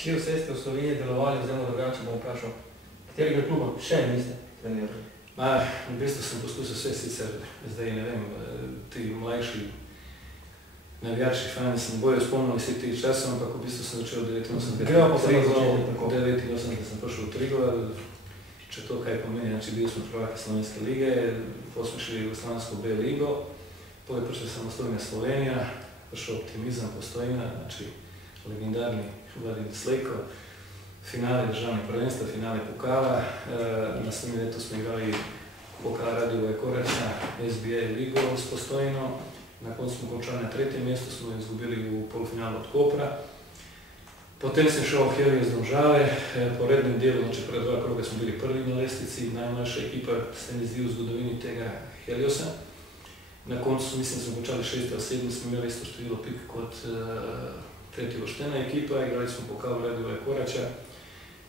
Kje vse ste v Sloveniji delovali, oziroma drugače bom vprašal, katerega kluba še niste trenirali? V bistvu sem poskusil vse, sicer zdaj ne vem, ti mlajši navijači fani se ne bojo spomnili vsi tih časov, ampak v bistvu sem začel 89. Gremo pa se na začetek tako. 89 sem prišel v Triglav, če to kaj pomeni, znači bil smo prvaki Slovenske lige, potem smo šli v Slovansko B ligo, potem je prišla samostojna Slovenija, prišel Optimizam, Postojna, znači legendarni Vladimir Slejko, finale državnih prvenstva, finale pokala, naslednje leto smo igrali pokal Radivoj Korača, SBA ligo s Postojno, na koncu smo končali na 3. mjestu, smo izgubili v polfinalu od Kopra. Potem sem šel v Helios Domžale, po rednem delu, znači prve 2 kroga smo bili prvi na lestvici, najmlajša ekipa se mi zdi v zgodovini tega Heliosa. Na koncu, mislim, smo končali 6. ali 7. smo imeli isto število pik kot tretja uvrštena ekipa, igrali smo pokal Radivoja Korača.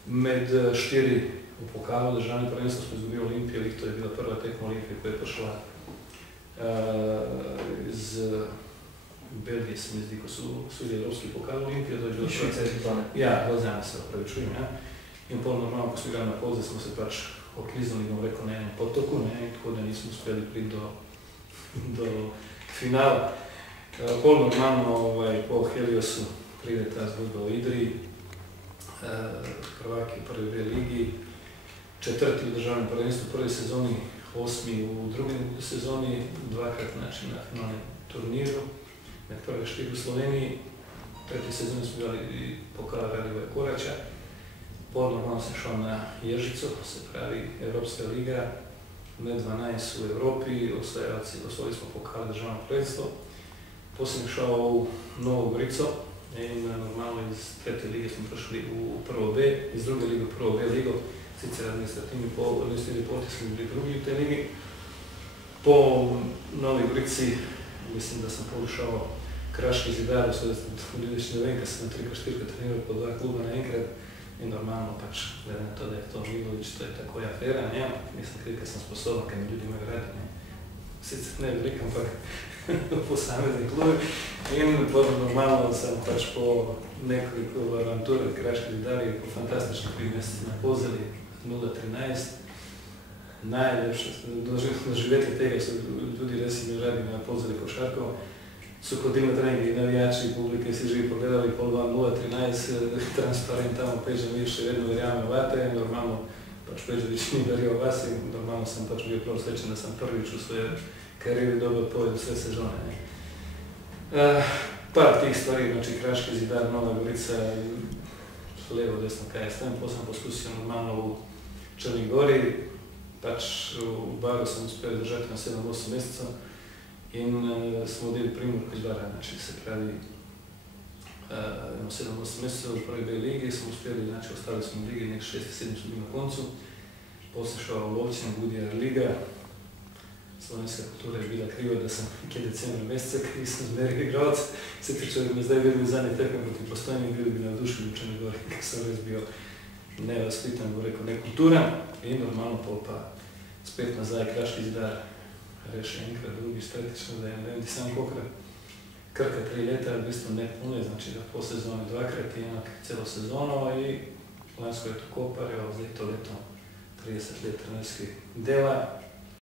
Med 4 v pokalu državnih prvenstva smo izgubili Olimpije, to je bila prva tekma Olimpije, koja je prišla iz Belgije, se mi zdi, ko su sudi evropski pokal Olimpije, to je bilo Švice iz Zone. Ja, Lozana se opravičujem, ja. In pol normalno, ko smo igrali na Polze, smo se pač okliznuli, bom rekel, na enem potoku, tako da nismo uspeli priti do finala. Pol normalno po Heliosu pride ta zgodba v Idriji, prvaki v prvi B ligi, 4. v državnem prvenstvu v prvi sezoni, 8. v drugi sezoni, 2-krat znači na finalnem turniru, med prve 4 v Sloveniji, 3. sezoni smo igrali pokal Radivoja Korača, pol normalno sem šel na Ježico, se pravi Evropska liga, med 12 v Evropi, osvojili smo pokal državno prvenstvo. Potem sem šel v Novo Gorico in normalno iz 3. lige smo prišli v prvo B, iz druge lige v prvo B ligo, sicer administrativni poti smo bili drugi v tej ligi. Po Novi Gorici mislim, da sem šel Kraški Zidar, ljudi več ne vem, ker sem na 3-4 treniral po 2 kluba naenkrat in normalno pač, glede na to, da je to Milović, to je tako afera, ampak mislim, ker sem sposoben, ker me ljudi imajo radi. Sicer ne veliko, ampak posamezni klubi. In potem normalno sem pač po nekoliko avantur v Kraški Zidari po fantastični 3 meseci na Pozeli 0-13. Najlepše doživetje tega so ljudi res imeli radi na Pozeli košarko. So hodili na treningi navijači, publike si že pogledali pol 0-13, transparent tamo Peđa še vedno verjame vate, normalno pač Peđović ni verjel vas in normalno sem pač bil prav srečen, da sem prvič v svoje karijeri dobil povedal vse sezone. Par tih stvari, znači Kraški Zidar, Nova Gorica, levo, desno, kaj je s tem, potem sem poskusil normalno v Črni Gori, pač v Baru sem uspel držati na 7-8 mesecev in smo odeli Primorko iz Bara, znači se pravi 7-8 mesecev v prvi B ligi, smo uspeli, znači ostali smo v ligi, nek 6-7 smo bili na koncu, potem sem šel v Lovćin, Budija liga. Slovenska kultura je bila kriva, da sem nekje decembra meseca, ker nisem zmeraj igralec. Sicer, če bi me zdaj videl zadnje tekme proti Postojni, bil bi navdušen v Črni Gori, ker sem res bil nerazpitan, bo rekel, nekulturan. In normalno pol pa spet nazaj Kraški Zidar, reši enkrat, drugi, tretjič, da ne vem, ti sam kolikrat. Krka 3 leta, v bistvu ne pune, znači da po sezoni 2-krat i enak celo sezono i lansko je to Kopar, zdaj to leto 30 let trenerskih dela.